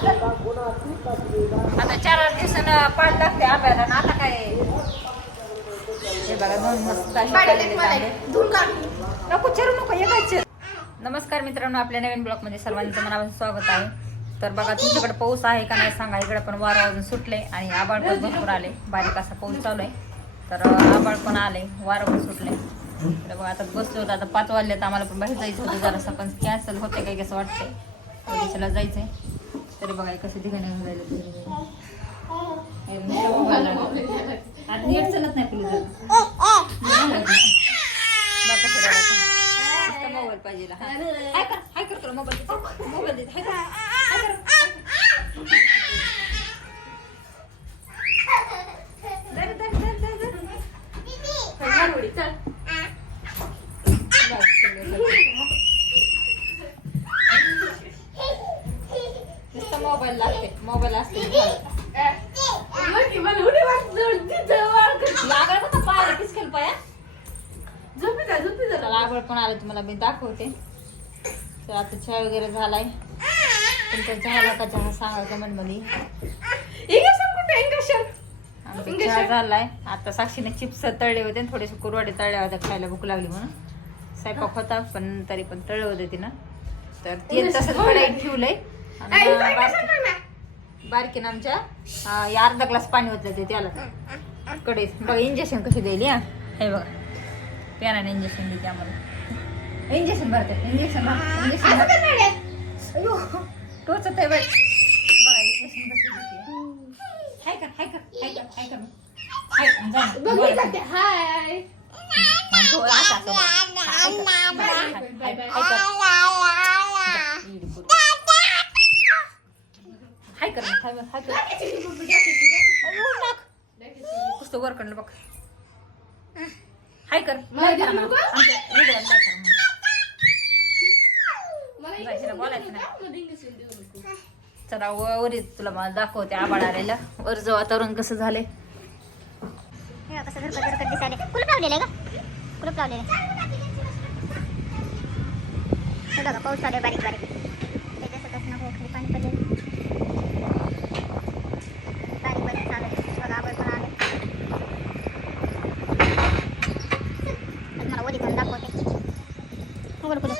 आता चार आठ दिवसानं पाठ लागते आंब्याला आणि आता काय? हे बघा दोन मस्त असे काढलेले आंबे. नको चिरू नको एकाच नमस्कार मित्रांनो आपल्या नवीन ब्लॉगमध्ये सर्वांचं मनापासून स्वागत आहे. तर बघा तुमच्याकडे पाऊस आहे का नाही सांगा इकडे पण वारा वाजून सुटले आणि आबाळ पण भरपूर आले. बारीक असा पाऊस चालू आहे. तर आबाळ पण आले वारं पण सुटले. तर बघा आता बसलो होतो आता पाच वाजले तर आम्हाला पण बाहेर जायचं होतं जरासं पण कॅन्सल होते काही कसं वाटतंय. ओडिशाला जायचंय. तरी बघा कसे ठिकाणी राहिले हे नीट चालत नाही पुढे मोबाईल पाहिजे. हाय कर हाय कर मोबाईल मोबाईल हाय कर. मोबाईल लागते मोबाईल असते पायाला किसकेल पाया. चला आवड पण आलं तुम्हाला मी दाखवते. तर आता चहा वगैरे झालाय. तुमचा झाला का चहा सांगा कमेंटमध्ये. चहा झालाय. आता साक्षीने चिप्स तळले होते थोडेसे कुरवाडे तळल्या होत्या खायला भूक लागली म्हणून. स्वयंपाक होता पण तरी पण तळले होते तिनं. तर तेल तसंच कढईत ठेवलंय. बारकीनं आमच्या? अर्धा ग्लास पाणी होतं ते त्याला. कढईत बघा इंजेक्शन कशी देईल हा. हे बघा. पेनाने इंजेक्शन देते आम्हाला. इंजेक्शन भरते इंजेक्शन इंजेक्शन टोचत आहे बाई. बघा इंजेक्शन कसं देते. हाय कर हाय कर हाय कर हाय कर हाय. हाय आणि तो असा असं बघ. हाय कर, हाय, हाय, हाय कर. जा, इडी पुरी. हाय कर हाय कर, हाय कर अयो, नाक. पुस्तक वर कडलं बघ हाय कर मला नाही कर देऊ म्हणा. नको? आमच्या रेडिओवर बोलायचं ना चला व- तुला मला दाखवते आबाळ आलेलं वर जो वातावरण कसं झाले हे कसं झरकत झरकत लावलेलं आहे का कुलूप लावलेलं आहे. बघा पाऊस आले बारीक बारीक पाणी पडलेलं बारीक बारीक चालू आहे बघा आभाळ पण आले आता मला वरी पण दाखवते उघड कुलूप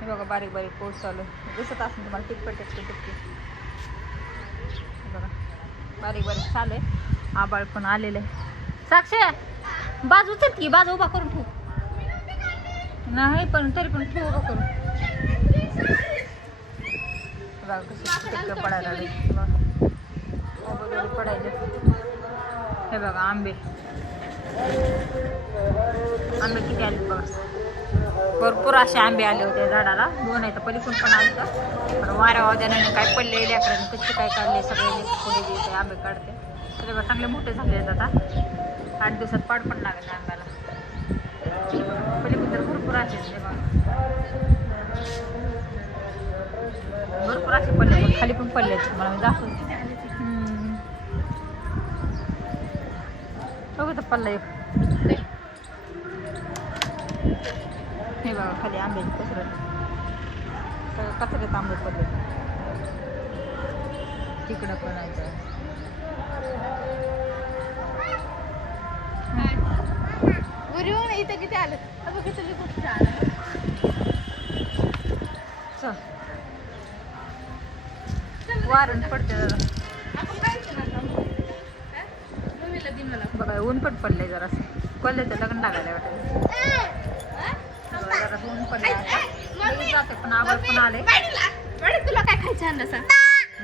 हे बघा बारीक बारीक पाऊस चालू आहे. दिसत असेल तुम्हाला टिपक टिपक टिपके बघा. बारीक बारीक चालू आहे. आबाळ पण आलेलं आहे. साक्षी बाजू उचल की बाजू उभा करून ठेवू. नाही पण तरी पण ठेवू उभा करून. बघा पडायला वगैरे हे बघा आंबे. आंबे किती आले बघा. भरपूर असे आंबे आले होते झाडाला. दोन आहे तर पलीकडून पण आलं पण वाऱ्या वाद्याने काय पडले लेकरांनी कच्चे काय काढले सगळे पुढे जे आंबे काढते. सगळे बघा चांगले मोठे झाले आहेत आता. आठ दिवसात पाड पण लागले आंब्याला. पलीकडून तर भरपूर असे भरपूर असे पडले खाली पण पडले आहेत. मला मी दाखवते. बघू तर पडला एक. हे बघा खाली आंब्याची कसरत सगळं कचऱ्यात आंबे पडले. तिकडं पण आहे तर. वरून इथं किती आलं? कुठे आलं चल. वारण पडते जरा. बघा ऊन पण पडलंय जरा कोल्ह्याचं लग्न लागायला वाटत लगेच जाते पण पण आले. तुला काय खायचं सांग?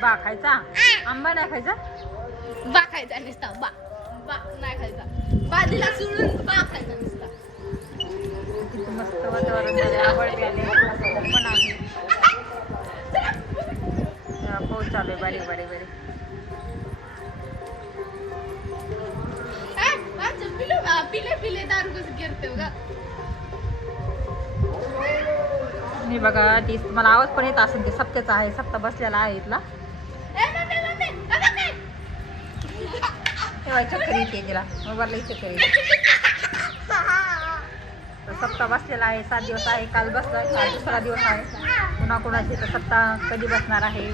बा. खायचा? आंबा नाही खायचा? बा खायचा नुसता बा. बा नाही खायचा. बाजूला सोडून बा खायचा नुसता. किती मस्त वातावरण झाले आवड बी आले. ऊन पण पाऊस चालू आहे. बारीक बारीक बारीक. मी बघा ती मला आवाज पण येत असेल ते सप्त्याचा आहे सप्ता बसलेला आहे इथला. तेव्हा चक्कर येते तिला. मोबाईलला चक्कर येते. तर सप्ताह बसलेला आहे सात दिवस आहे काल बसला काल दुसरा दिवस आहे. पुन्हा कोणाची तर सप्ताह कधी बसणार आहे?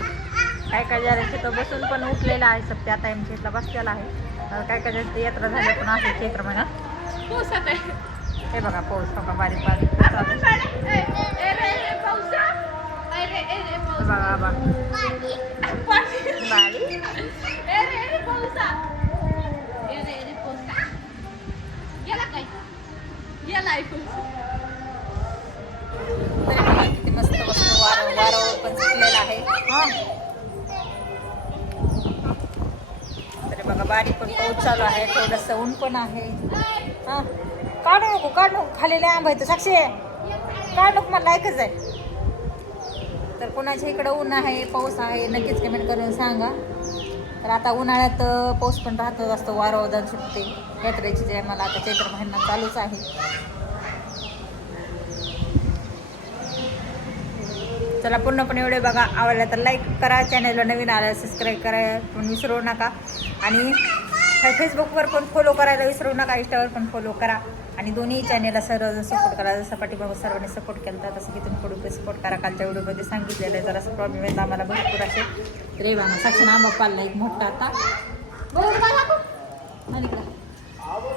काय काय जणांचे तर बसून पण उठलेला आहे सप्त्या आता आमच्या इथला बसलेला आहे. काय काय जणांची यात्रा झाली पण आहे चैत्र महिन्यात आहे. हे बघा पाऊस बघा बारीक बारीक चालू हे बघा बा पाणी. बारी ए, रे, ए, रे, किती मस्त मस्त वारं वारं पण सुटलेलं आहे हां तरी बघा बारीक पण पाऊस चालू आहे थोडंसं ऊन पण आहे हा नको काढू नको खालेले आंबा आहे तर साक्षी. काढू मला ऐकच आहे. तर कोणाच्या इकडं ऊन आहे पाऊस आहे नक्कीच कमेंट करून सांगा. तर आता उन्हाळ्यात पाऊस पण राहतो जास्त वारं वदन सुटते. यात्रेची जे मला आता चैत्र महिना चालूच आहे. चला पूर्णपणे एवढे बघा. आवडलं तर लाईक करा. चॅनलला नवीन आलं सबस्क्राईब करा पण विसरू नका. आणि फेसबुकवर पण फॉलो करायला विसरू नका. इंस्टावर पण फॉलो करा. आणि दोन्ही चॅनेलला सर्व सपोर्ट करा. जसं पाठीमागं सर्वांनी सपोर्ट केला तर तसं की तुम्ही पुढे सपोर्ट करा. कालच्या व्हिडिओमध्ये सांगितलेलं आहे जरासं प्रॉब्लेम येतो आम्हाला भरपूर असे रे बाना साक्षी आंबा पाळला एक मोठा आता. आणि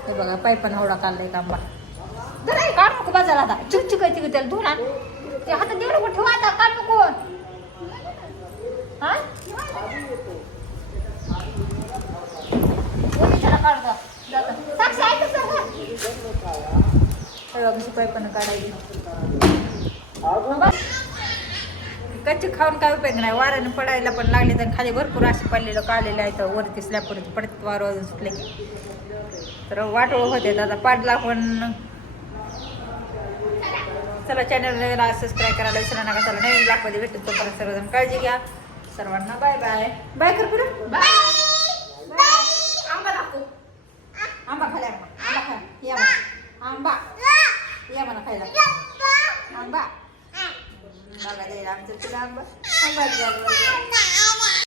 हे बघा पायपानं हवडा काढला एक आंबा. जरा काढ नको बाजारात आता. चिकचिक आहे तिकडे त्याला धुवून आण. ते हातात देऊ नको ठेवा आता काढ नको. हा वरती त्याला काढ जा. जाता. साक्षी ऐकत जा का? हे बघा कशी पण काढायची. कच्चे खाऊन काय उपयोग नाही. वाऱ्याने पडायला पण लागले तर खाली भरपूर असे पडलेलं काढलेलं आहे तर वरती स्लॅपवर पडत वारं वाजून सुटले की. तर वाटो होते. आता पाडला पण चला चॅनल नवीन सबस्क्राईब करायला विसरा नका. चला नवीन ब्लॉगमध्ये भेटू. तोपर्यंत सर्वजण काळजी घ्या. सर्वांना बाय बाय बाय कर बाय.